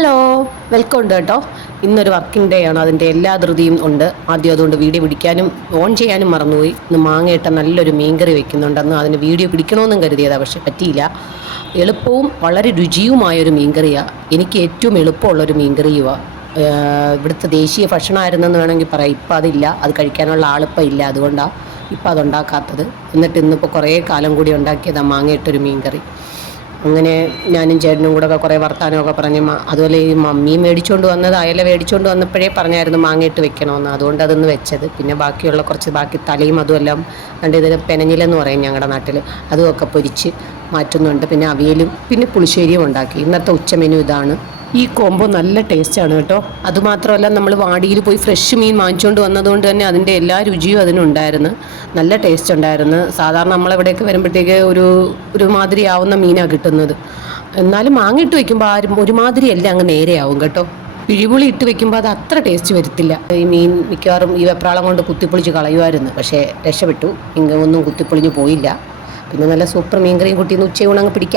Hello, welcome ഉണ്ട് കേട്ടോ. ഇന്നൊരു വർക്കിംഗ് ഡേ ആണ്, അതിൻ്റെ എല്ലാ ധൃതിയും ഉണ്ട്. ആദ്യം അതുകൊണ്ട് വീഡിയോ പിടിക്കാനും ഓൺ ചെയ്യാനും മറന്നുപോയി. ഇന്ന് മാങ്ങയിട്ട നല്ലൊരു മീൻകറി വെക്കുന്നുണ്ടെന്ന് അതിന് വീഡിയോ പിടിക്കണമെന്നും കരുതിയതാണ്, പക്ഷെ പറ്റിയില്ല. എളുപ്പവും വളരെ രുചിയുമായൊരു മീൻകറിയാണ്. എനിക്ക് ഏറ്റവും എളുപ്പമുള്ളൊരു മീൻകറിയുമാണ്. ഇവിടുത്തെ ദേശീയ ഭക്ഷണമായിരുന്നെന്ന് വേണമെങ്കിൽ പറയാം. ഇപ്പം അതില്ല, അത് കഴിക്കാനുള്ള ആളിപ്പം ഇല്ല, അതുകൊണ്ടാണ് ഇപ്പം അതുണ്ടാക്കാത്തത്. എന്നിട്ട് ഇന്നിപ്പോൾ കുറേ കാലം കൂടി ഉണ്ടാക്കിയതാണ് മാങ്ങയിട്ടൊരു മീൻകറി. അങ്ങനെ ഞാനും ചേട്ടനും കൂടെ ഒക്കെ കുറേ വർത്താനമൊക്കെ പറഞ്ഞ് അതുപോലെ ഈ മമ്മി മേടിച്ചുകൊണ്ട് വന്നത് അയല മേടിച്ചുകൊണ്ട് വന്നപ്പോഴേ പറഞ്ഞായിരുന്നു മാങ്ങയിട്ട് വെക്കണമെന്ന്. അതുകൊണ്ട് അതൊന്ന് വെച്ചത്. പിന്നെ ബാക്കിയുള്ള ബാക്കി തലയും അതുമെല്ലാം കണ്ട് ഇതിൽ പെനഞ്ഞിലെന്ന് പറയും ഞങ്ങളുടെ നാട്ടിൽ, അതുമൊക്കെ പൊരിച്ച് മാറ്റുന്നുണ്ട്. പിന്നെ അവിയലും പിന്നെ പുളിശ്ശേരിയും ഉണ്ടാക്കി. ഇന്നത്തെ ഉച്ച മെനു ഇതാണ്. ഈ കോംബോ നല്ല ടേസ്റ്റാണ് കേട്ടോ. അതുമാത്രമല്ല, നമ്മൾ വാടിയിൽ പോയി ഫ്രഷ് മീൻ വാങ്ങിച്ചുകൊണ്ട് വന്നതുകൊണ്ട് തന്നെ അതിൻ്റെ എല്ലാ രുചിയും അതിനുണ്ടായിരുന്നു. നല്ല ടേസ്റ്റ് ഉണ്ടായിരുന്നു. സാധാരണ നമ്മളിവിടെയൊക്കെ വരുമ്പോഴത്തേക്ക് ഒരുമാതിരി ആവുന്ന മീനാണ് കിട്ടുന്നത്. എന്നാലും മാങ്ങിയിട്ട് വയ്ക്കുമ്പോൾ ഒരുമാതിരി എല്ലാം അങ്ങ് നേരെയാവും കേട്ടോ. പിഴിപുളി ഇട്ട് വെക്കുമ്പോൾ അത് അത്ര ടേസ്റ്റ് വരത്തില്ല. ഈ മീൻ മിക്കവാറും ഈ വെപ്രാളം കൊണ്ട് കുത്തിപ്പൊളിച്ച് കളയുമായിരുന്നു, പക്ഷേ രക്ഷപ്പെട്ടു. ഒന്നും കുത്തിപ്പൊളിഞ്ഞ് പോയില്ല. പിന്നെ നല്ല സൂപ്പർ മീൻകറിയും കൂട്ടിന്ന് ഉച്ചയൂണങ്ങ് പിടിക്കാം.